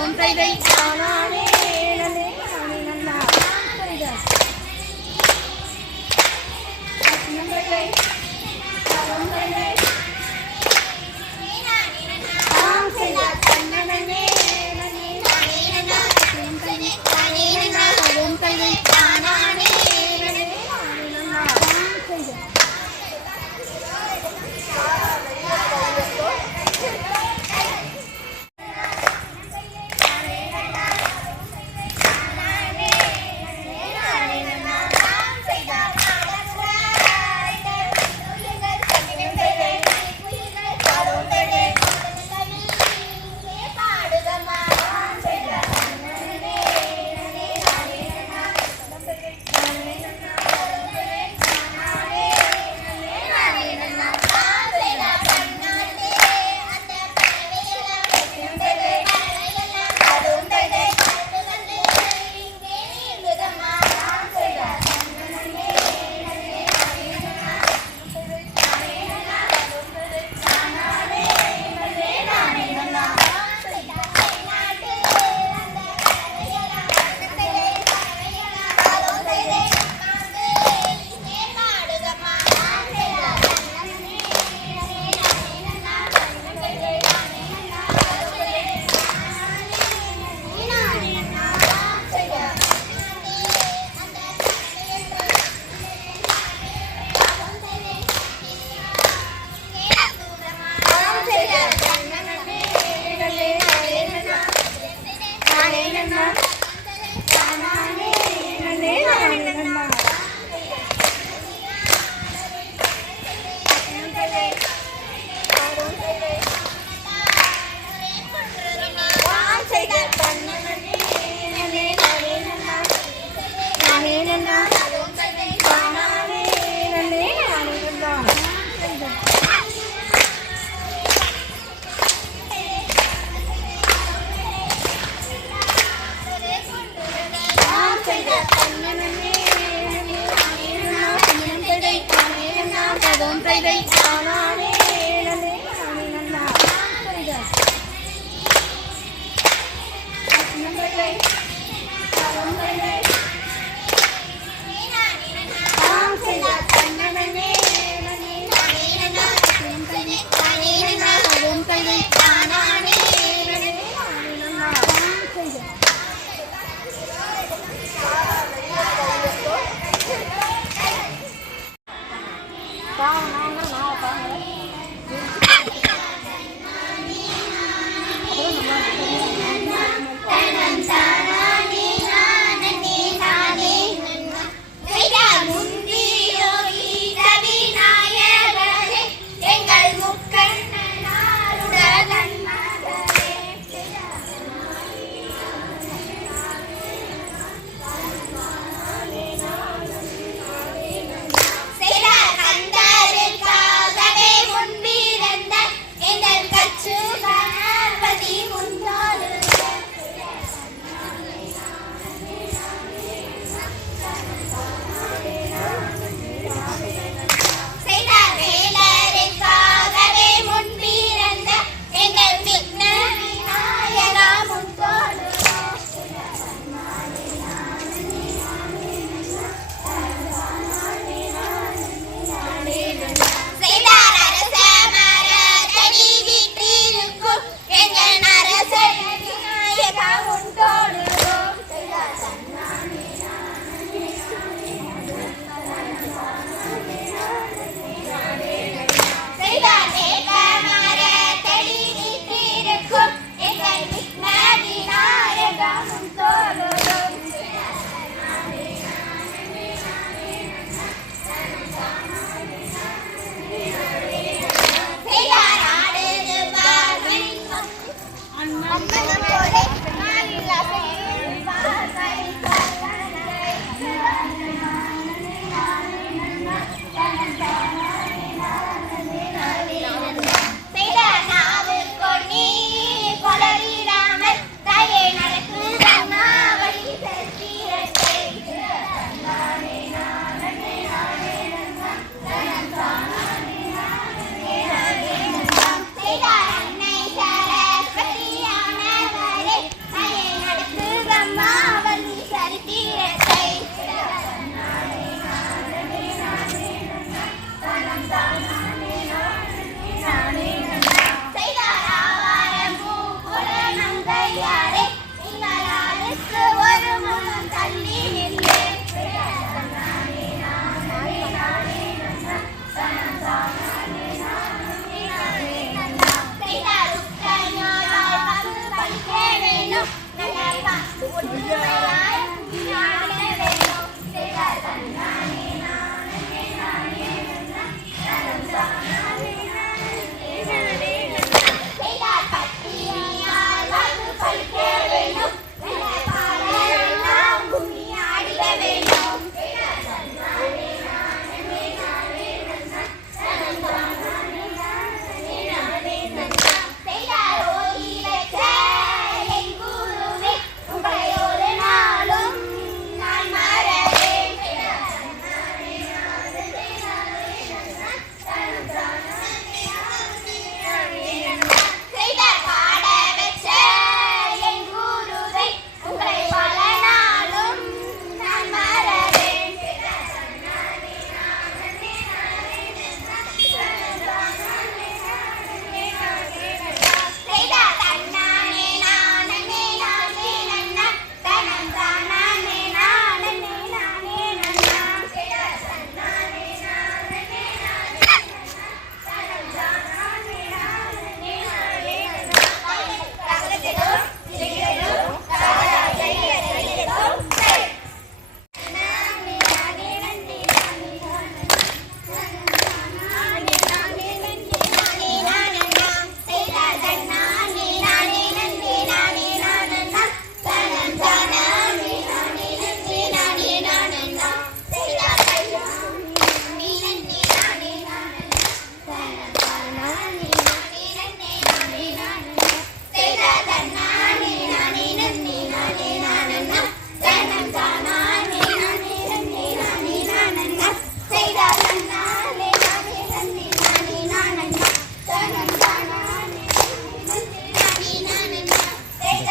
本体でいっかな Bye.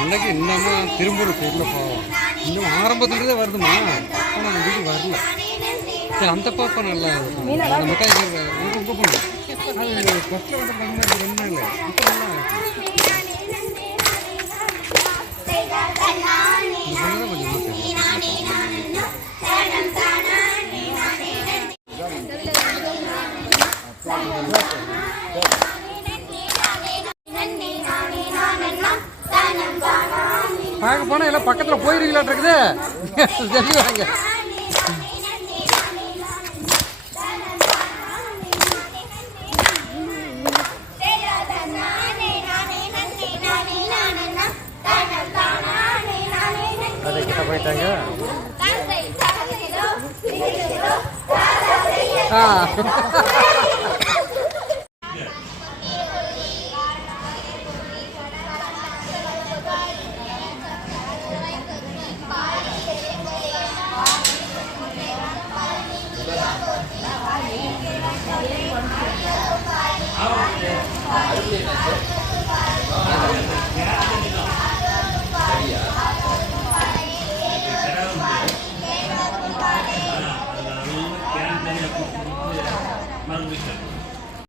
பிள்ளைக்கு இன்னமும் திரும்பணும் தெரியல பாவம். இன்னும் ஆரம்பத்துலேருந்தே வருதுமா? ஆனால் அந்த வீடு வரல. சரி அந்த பாப்பா நல்லா இருக்கும் அந்த மிட்டாய் உங்க உங்க பொண்ணு அது ஃபஸ்ட்டில் வந்து பண்ண மாதிரி ரெண்டு நாள் இப்போ நல்லா இருக்கு. இந்த பொண்ணு தான் கொஞ்சம் தெரியும் எல்லாம் பக்கத்தில் போயிருக்கீங்களாட்டு இருக்குது. ஜல்லி வாங்க போயிட்டாங்க ஆ.